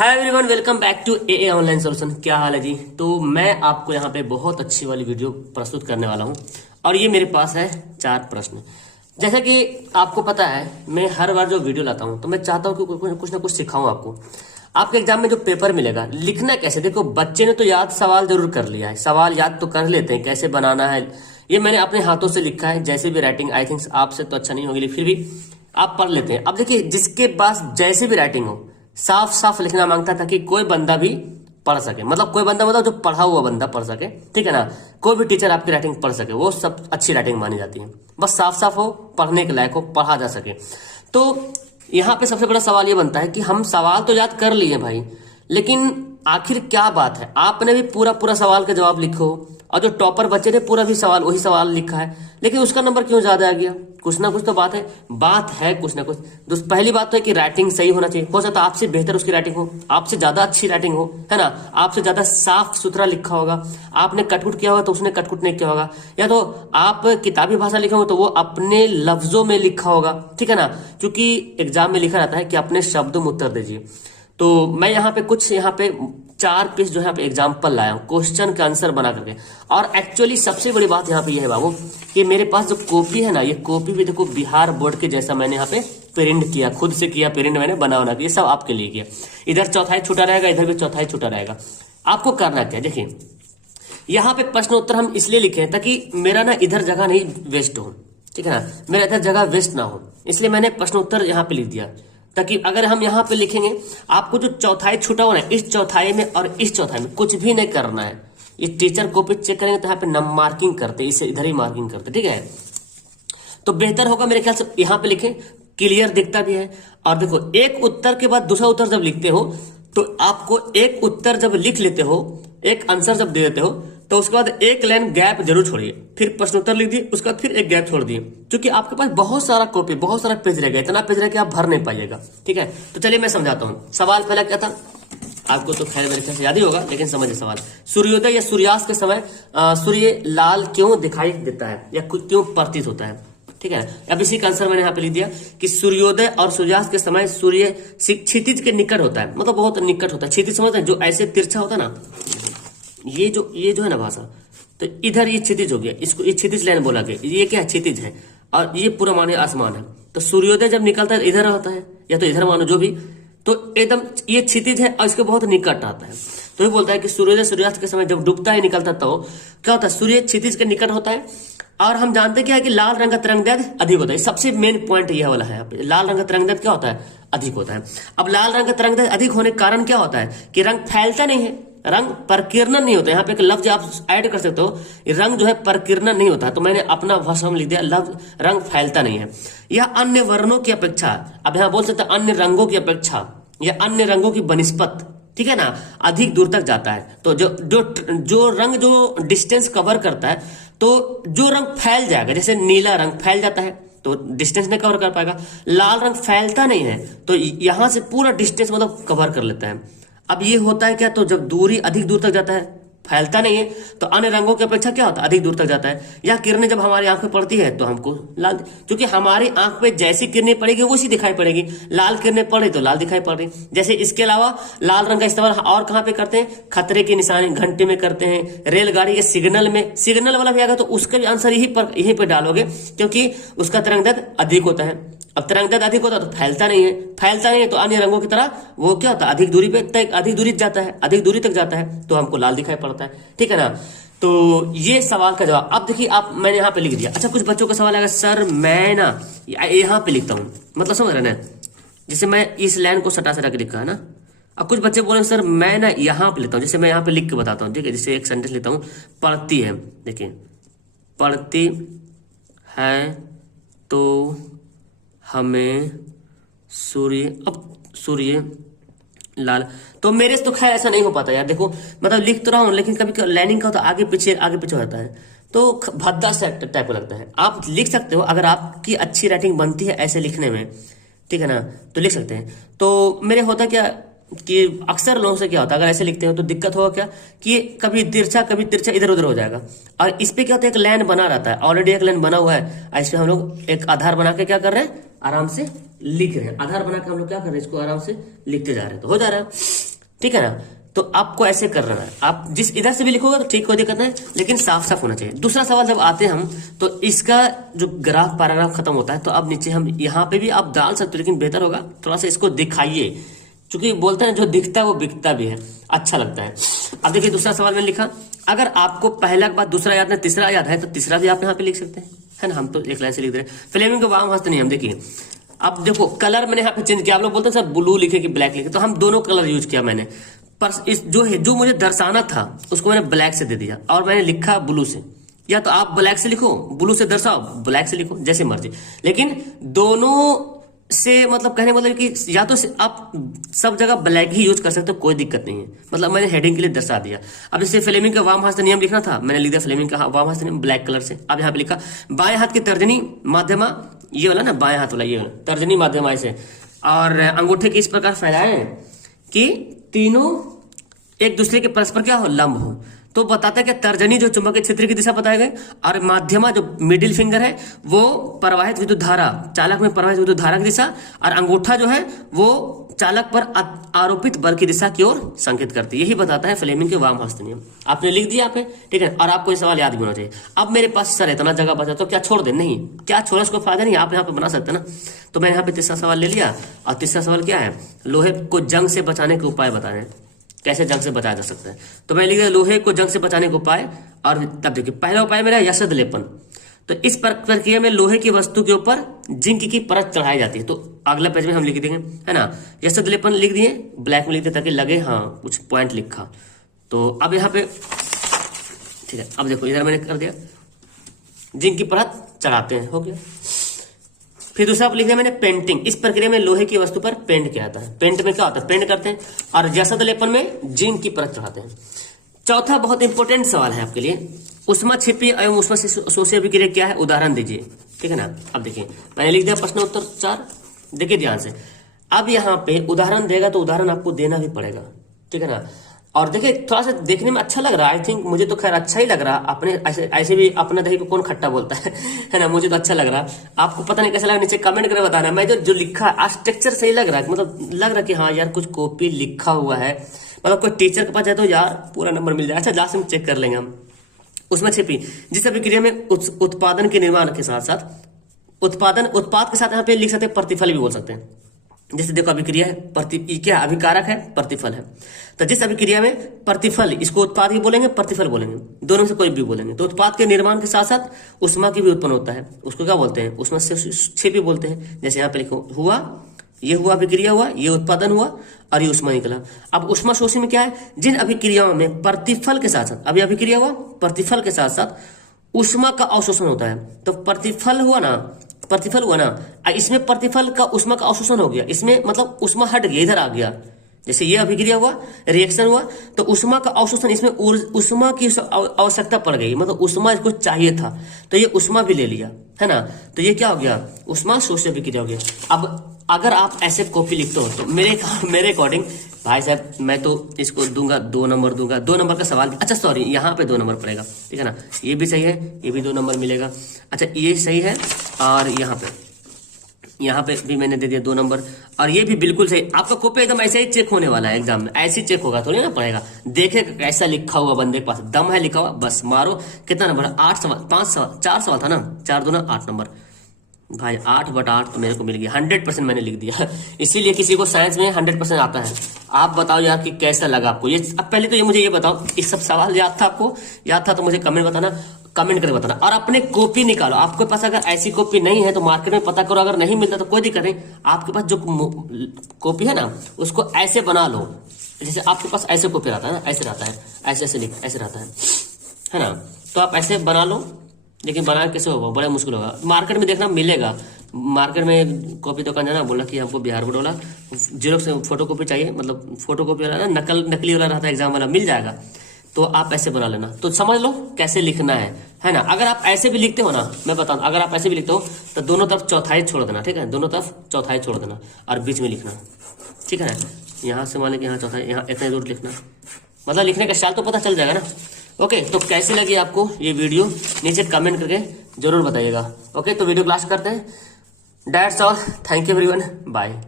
Hi everyone, welcome back to a online solution. क्या हाल है जी। तो मैं आपको यहाँ पे बहुत अच्छी वाली वीडियो प्रस्तुत करने वाला हूँ और ये मेरे पास है 4 प्रश्न। जैसा कि आपको पता है, मैं हर बार जो वीडियो लाता हूँ तो मैं चाहता हूँ कि कुछ ना कुछ सिखाऊं आपको। आपके एग्जाम में जो पेपर मिलेगा, लिखना कैसे। देखो, बच्चे ने तो याद सवाल जरूर कर लिया है, सवाल याद तो कर लेते हैं, कैसे बनाना है ये मैंने अपने हाथों से लिखा है। जैसे भी राइटिंग आई थिंक आपसे तो अच्छा नहीं होगी, फिर भी आप पढ़ लेते हैं। अब देखिए, जिसके पास जैसे भी राइटिंग हो, साफ साफ लिखना मांगता था कि कोई बंदा भी पढ़ सके, मतलब कोई बंदा मतलब जो पढ़ा हुआ बंदा पढ़ सके, ठीक है ना। कोई भी टीचर आपकी राइटिंग पढ़ सके, वो सब अच्छी राइटिंग मानी जाती है। बस साफ साफ हो, पढ़ने के लायक हो, पढ़ा जा सके। तो यहाँ पे सबसे बड़ा सवाल ये बनता है कि हम सवाल तो याद कर लिए भाई, लेकिन आखिर क्या बात है। आपने भी पूरा पूरा सवाल का जवाब लिखो और जो टॉपर बच्चे ने पूरा भी सवाल वही सवाल लिखा है, लेकिन उसका नंबर क्यों ज्यादा आ गया। कुछ ना कुछ तो बात है कुछ ना कुछ। दोस्त, पहली बात तो है कि राइटिंग सही होना चाहिए। हो सकता है आपसे बेहतर उसकी राइटिंग हो, आपसे ज्यादा अच्छी राइटिंग हो, है ना, आपसे ज्यादा साफ सुथरा लिखा होगा। आपने कटकुट किया होगा तो उसने कटकुट नहीं किया होगा, या तो आप किताबी भाषा लिखे हो तो वो अपने लफ्जों में लिखा होगा, ठीक है ना। क्योंकि एग्जाम में लिखा रहता है कि अपने शब्दों में उत्तर दीजिए। तो मैं यहाँ पे कुछ 4 पीस जो है पे एग्जाम्पल लाया हूँ क्वेश्चन का आंसर बना करके। और एक्चुअली सबसे बड़ी बात यहाँ पे ये है बाबू कि मेरे पास जो कॉपी है ना, ये कॉपी भी देखो बिहार बोर्ड के जैसा मैंने यहाँ पे प्रिंट किया, खुद से किया प्रिंट, मैंने बना के ये सब आपके लिए किया। इधर चौथाई छूटा रहेगा, इधर भी चौथाई छूटा रहेगा। आपको करना क्या, देखिए यहाँ पे प्रश्न उत्तर हम इसलिए लिखे हैं ताकि मेरा ना इधर जगह नहीं वेस्ट हो, ठीक है ना, मेरा इधर जगह वेस्ट ना हो, इसलिए मैंने प्रश्न उत्तर यहाँ पे लिख दिया। ताकि अगर हम यहाँ पे लिखेंगे, आपको जो चौथाई छूटा हो ना, इस चौथाई में और इस चौथाई में कुछ भी नहीं करना है। ये टीचर कॉपी चेक करेंगे तो यहाँ पे नम मार्किंग करते, इसे इधर ही मार्किंग करते, ठीक है। तो बेहतर होगा मेरे ख्याल से यहाँ पे लिखें, क्लियर दिखता भी है। और देखो, एक उत्तर के बाद दूसरा उत्तर जब लिखते हो तो आपको एक उत्तर जब लिख लेते हो, एक आंसर जब दे देते हो, तो उसके बाद एक लाइन गैप जरूर छोड़िए, फिर प्रश्न उत्तर लिख दिए, उसके बाद फिर एक गैप छोड़ दिए। क्योंकि आपके पास बहुत सारा कॉपी, बहुत सारा पेज रहेगा, इतना पेज रहेगा कि आप भर नहीं पाइएगा, ठीक है। तो चलिए मैं समझाता हूँ। सवाल पहला क्या था, आपको तो खैर मेरे ख्याल से याद ही होगा, लेकिन समझिए सवाल। सूर्योदय या सूर्यास्त के समय सूर्य लाल क्यों दिखाई देता है या क्यों प्रतीत होता है, ठीक है। अब इसी का आंसर मैंने यहाँ पे लिख दिया कि सूर्योदय और सूर्यास्त के समय सूर्य क्षितिज के निकट होता है, मतलब बहुत निकट होता है। क्षितिज समझते हैं, जो ऐसे तिरछा होता है ना, ये जो है ना भाषा, तो इधर ये क्षितिज हो गया, इसको ये क्षितिज लाइन बोला गया, ये क्या है, क्षितिज है। और ये पूरा माने आसमान है। तो सूर्योदय जब निकलता है इधर होता है, या तो इधर मानो जो भी, तो एकदम ये क्षितिज है और इसके बहुत निकट आता है। तो ये बोलता है कि सूर्योदय सूर्यास्त के समय जब डूबता है निकलता तो क्या होता है, सूर्य क्षितिज के निकट होता है। और हम जानते क्या है कि लाल रंग का तरंगदैर्घ्य अधिक होता है। सबसे मेन पॉइंट यह वाला है, लाल रंग का तरंगदैर्घ्य क्या होता है, अधिक होता है। अब लाल रंग का तरंगदैर्घ्य अधिक होने के कारण क्या होता है कि रंग फैलता नहीं है, रंग प्रकीर्णन नहीं होता। यहाँ पे एक लफ्ज आप ऐड कर सकते हो, रंग जो है प्रकीर्णन नहीं होता। तो मैंने अपना भाषा में लिख दिया, लफ्ज रंग फैलता नहीं है। यह अन्य वर्णों की अपेक्षा, अब यहाँ बोल सकते अन्य रंगों की अपेक्षा या अन्य रंगों की बनस्पत, ठीक है ना, अधिक दूर तक जाता है। तो जो रंग जो डिस्टेंस कवर करता है, तो जो रंग फैल जाएगा, जैसे नीला रंग फैल जाता है तो डिस्टेंस नहीं कवर कर पाएगा। लाल रंग फैलता नहीं है, तो यहां से पूरा डिस्टेंस मतलब कवर कर लेता है। अब ये होता है क्या, तो जब दूरी अधिक दूर तक जाता है, फैलता नहीं है, तो अन्य रंगों की अपेक्षा क्या होता है, अधिक दूर तक जाता है। यह किरणें जब हमारी आंख पे पड़ती है तो हमको लाल, क्योंकि हमारी आंख पे जैसी किरणें पड़ेगी वैसी दिखाई पड़ेगी। लाल किरणें पड़ रही तो लाल दिखाई पड़ रही। जैसे इसके अलावा लाल रंग का इस्तेमाल और कहां पे करते हैं, खतरे की निशानी घंटे में करते हैं, रेलगाड़ी के सिग्नल में, सिग्नल वाला भी आएगा तो उसका भी आंसर यहीं पर डालोगे, क्योंकि उसका तरंगदैर्घ्य अधिक होता है। अब तरंगदैर्घ्य अधिक होता है तो फैलता नहीं है, तो अन्य रंगों की तरह वो क्या होता है, अधिक दूरी जाता है, अधिक दूरी तक जाता है, तो हमको लाल दिखाई पड़ता है, ठीक है ना। तो ये सवाल का जवाब। अब देखिए, आप मैंने यहाँ पे लिख दिया। अच्छा, कुछ बच्चों का सवाल आएगा, सर मैं ना यहाँ पे लिखता हूँ, मतलब समझ रहे ना, जैसे मैं इस लाइन को सटा के लिखा है ना। अब कुछ बच्चे बोले सर मैं ना यहाँ पे लिखता हूँ, जैसे मैं यहाँ पे लिख के बताता हूँ, ठीक है। जैसे एक सेंटेंस लिखता हूँ, पढ़ती है, देखिए पढ़ती है तो हमें सूर्य, अब सूर्य लाल, तो मेरे से तो खैर ऐसा नहीं हो पाता यार। देखो, मतलब लिख तो रहा हूँ, लेकिन कभी लाइनिंग का होता है आगे पीछे होता है, तो भद्दा सा टाइप का लगता है। आप लिख सकते हो, अगर आपकी अच्छी राइटिंग बनती है ऐसे लिखने में, ठीक है ना, तो लिख सकते हैं। तो मेरे होता क्या कि अक्सर लोगों से क्या होता है, अगर ऐसे लिखते हो तो दिक्कत होगा क्या कि कभी तिरछा इधर उधर हो जाएगा। और इस पे क्या होता है, एक लाइन बना रहता है, ऑलरेडी एक लाइन बना हुआ है, इस पे हम लोग एक आधार बना के क्या कर रहे हैं, आराम से लिख रहे हैं। आधार बना के हम लोग क्या कर रहे हैं, इसको आराम से लिखते जा रहे हैं, तो हो जा रहा है। ठीक है ना। तो आपको ऐसे करना है, आप जिस इधर से भी लिखोगे तो ठीक, कोई दिक्कत नहीं, लेकिन साफ साफ होना चाहिए। दूसरा सवाल जब आते हैं हम, तो इसका जो ग्राफ पैराग्राफ खत्म होता है, तो अब नीचे हम यहाँ पे भी आप डाल सकते हो, लेकिन बेहतर होगा थोड़ा सा इसको दिखाइए, क्योंकि बोलते हैं जो दिखता है वो बिकता भी है, अच्छा लगता है। अब देखिए दूसरा सवाल मैंने लिखा, अगर आपको पहला के बाद दूसरा याद नहीं, तीसरा याद है, तो तीसरा भी आप यहाँ पे लिख सकते हैं, है ना। हम तो एक लाइन से लिख रहे हैं, फ्लेमिंगो वाम हस्त नियम। देखिए अब देखो कलर मैंने यहाँ पे चेंज किया, आप लोग बोलते हैं सर ब्लू लिखे कि ब्लैक लिखे, तो हम दोनों कलर यूज किया मैंने, पर इस जो है जो मुझे दर्शाना था उसको मैंने ब्लैक से दे दिया, और मैंने लिखा ब्लू से। या तो आप ब्लैक से लिखो, ब्लू से दर्शाओ, ब्लैक से लिखो, जैसे मर्जी, लेकिन दोनों से मतलब कहने मतलब कि या तो आप सब जगह ब्लैक ही यूज कर सकते हो, कोई दिक्कत नहीं है। मतलब मैंने हेडिंग के लिए दर्शा दिया। अब जैसे फ्लेमिंग का वाम हस्त नियम लिखना था, मैंने लिख दिया फ्लेमिंग का वाम हस्त नियम ब्लैक कलर से। अब यहाँ पे लिखा बाएं हाथ की तर्जनी माध्यमा, ये वाला ना बाएं हाथ वाला, ये वाला तर्जनी माध्यमा ऐसे, और अंगूठे की इस प्रकार फैलाए कि तीनों एक दूसरे के परस्पर क्या हो, लंब हो। तो बताता है कि तर्जनी जो चुंबकीय क्षेत्र की दिशा बताए गए, और माध्यमा जो मिडिल फिंगर है वो प्रवाहित विद्युत धारा, चालक में प्रवाहित विद्युत धारा की दिशा, और अंगूठा जो है वो चालक पर आरोपित बल की दिशा की ओर संकेत करती है। यही बताता है फ्लेमिंग के वाम हस्त नियम। आपने लिख दिया आपने, ठीक है, और आपको ये सवाल याद भी होना चाहिए। अब मेरे पास सर इतना जगह बचा तो क्या छोड़ दे, नहीं, क्या छोड़ा उसको फायदा नहीं, आप यहाँ पे बना सकते ना। तो मैं यहाँ पे तीसरा सवाल ले लिया, और तीसरा सवाल क्या है, लोहे को जंग से बचाने के उपाय बताए हैं, कैसे जंग से बचाया जा सकता है। तो मैं लिख दिया लोहे को जंग से बचाने के उपाय, और तब देखिए पहला उपाय मेरा यशद लेपन। तो इस प्रक्रिया में लोहे की वस्तु के ऊपर जिंक की परत चढ़ाई जाती है। तो अगला पेज में हम लिख देंगे, है ना, यशद लेपन लिख दिए, ब्लैक में लिख दिए ताकि लगे हाँ कुछ पॉइंट लिखा। तो अब यहाँ पे ठीक है, अब देखो इधर मैंने कर दिया जिंक की परत चढ़ाते हैं, हो गया। फिर दूसरा लिख दिया मैंने पेंटिंग, इस प्रक्रिया में लोहे की वस्तु पर पेंट किया जाता है। पेंट में क्या होता है, पेंट करते हैं, और यशद लेपन में जिंक की परत चढ़ाते हैं। चौथा बहुत इंपॉर्टेंट सवाल है आपके लिए, उष्मा छिपी एवं उष्मा शोषी अभिक्रिया क्या है, उदाहरण दीजिए, ठीक है ना। अब देखिए मैंने लिख दिया प्रश्न उत्तर 4, देखिए ध्यान से। अब यहाँ पे उदाहरण देगा तो उदाहरण आपको देना भी पड़ेगा, ठीक है ना। और देखिए थोड़ा सा देखने में अच्छा लग रहा है, आई थिंक मुझे तो खैर अच्छा ही लग रहा है। अपने ऐसे भी अपना दही को कौन खट्टा बोलता है ना। मुझे तो अच्छा लग रहा है, आपको पता नहीं कैसा लगा, नीचे कमेंट करके बताना। मैं जो लिखा आज स्ट्रक्चर सही लग रहा है, मतलब लग रहा है कि हाँ यार कुछ कॉपी लिखा हुआ है, मतलब कोई टीचर के पास जाए तो यार पूरा नंबर मिल जाए। अच्छा लास्ट में चेक कर लेंगे हम। उसमें छिपी जिस अभिक्रिया में उत्पादन के निर्माण के साथ साथ उत्पाद के साथ यहाँ पे लिख सकते हैं प्रतिफल भी बोल सकते हैं। जैसे देखो अभिक्रिया है, क्या अभिकारक है, प्रतिफल है। तो जिस अभिक्रिया में प्रतिफल, इसको उत्पाद ही बोलेंगे प्रतिफल बोलेंगे, दोनों में से कोई भी बोलेंगे। तो उत्पाद के निर्माण के साथ साथ उष्मा की भी उत्पन्न होता है, उसको क्या बोलते हैं, उष्मा से छिपी बोलते हैं। जैसे यहाँ पे लिखो हुआ, ये हुआ अभिक्रिया हुआ, ये उत्पादन हुआ, और ये उष्मा निकला। अब उष्मा शोषी में क्या है, जिन अभिक्रियाओं में प्रतिफल के साथ साथ, अभी अभिक्रिया हुआ प्रतिफल के साथ साथ उष्मा का अवशोषण होता है। तो प्रतिफल हुआ ना, इसमें प्रतिफल का उष्मा का अवशोषण हो गया, इसमें मतलब उष्मा हट गया, इधर आ गया। जैसे ये अभिक्रिया हुआ, रिएक्शन हुआ, तो उष्मा का अवशोषण, इसमें उष्मा की आवश्यकता पड़ गई, मतलब उष्मा इसको चाहिए था, तो ये उष्मा भी ले लिया, है ना। तो ये क्या हो गया, उष्मा शोषी अभिक्रिया हो गया। अब अगर आप ऐसे कॉपी लिखते हो तो मेरे अकॉर्डिंग भाई साहब मैं तो इसको दूंगा 2 नंबर दूंगा। 2 नंबर का सवाल, अच्छा सॉरी यहाँ पे 2 नंबर पड़ेगा, ठीक है ना। ये भी सही है, ये भी 2 नंबर मिलेगा। अच्छा ये सही है, और यहाँ पे भी मैंने दे दिया 2 नंबर, और ये भी बिल्कुल सही। आपका कॉपी एकदम ऐसे ही चेक होने वाला है एग्जाम में, ऐसे ही चेक होगा, थोड़ी ना पड़ेगा। देखे कैसा लिखा हुआ, बंदे के पास दम है लिखा हुआ, बस मारो। कितना नंबर, 8 सवाल, 5 सवाल, 4 सवाल था ना, 4 दूना 8 नंबर भाई, 8/8 तो मेरे को मिल गया। 100% मैंने लिख दिया, इसीलिए किसी को साइंस में 100% आता है। आप बताओ यार कि कैसा लगा आपको ये। अब पहले तो ये मुझे ये बताओ, इस सब सवाल याद था आपको, याद था तो मुझे कमेंट करके बताना। और अपने कॉपी निकालो, आपके पास अगर ऐसी कॉपी नहीं है तो मार्केट में पता करो, अगर नहीं मिलता तो कोई दिक्कत नहीं। आपके पास जो कॉपी है ना उसको ऐसे बना लो, जैसे आपके पास ऐसे कॉपी रहता है ना, ऐसे रहता है, ऐसे रहता है ना। तो आप ऐसे बना लो, लेकिन बनाना कैसे होगा, बड़ा मुश्किल होगा। मार्केट में देखना मिलेगा, मार्केट में कॉपी दुकान जाना, बोला कि हमको बिहार बोर्ड वाला जेरोक्स फोटो कॉपी चाहिए, मतलब फोटो कॉपी वाला ना, नकली वाला रहता है एग्जाम वाला, मिल जाएगा। तो आप ऐसे बना लेना, तो समझ लो कैसे लिखना है ना। अगर आप ऐसे भी लिखते हो ना, मैं बताऊं, अगर आप ऐसे भी लिखते हो तो दोनों तरफ चौथाई छोड़ देना, ठीक है, दोनों तरफ चौथाई छोड़ देना, और बीच में लिखना, ठीक है। यहाँ से मान लें कि यहाँ चौथाई, यहाँ इतने दूर लिखना, मतलब लिखने का स्टाइल तो पता चल जाएगा ना। ओके, तो कैसी लगी आपको ये वीडियो, नीचे कमेंट करके जरूर बताइएगा। ओके, तो वीडियो क्लास करते हैं। That's all, thank you everyone, bye.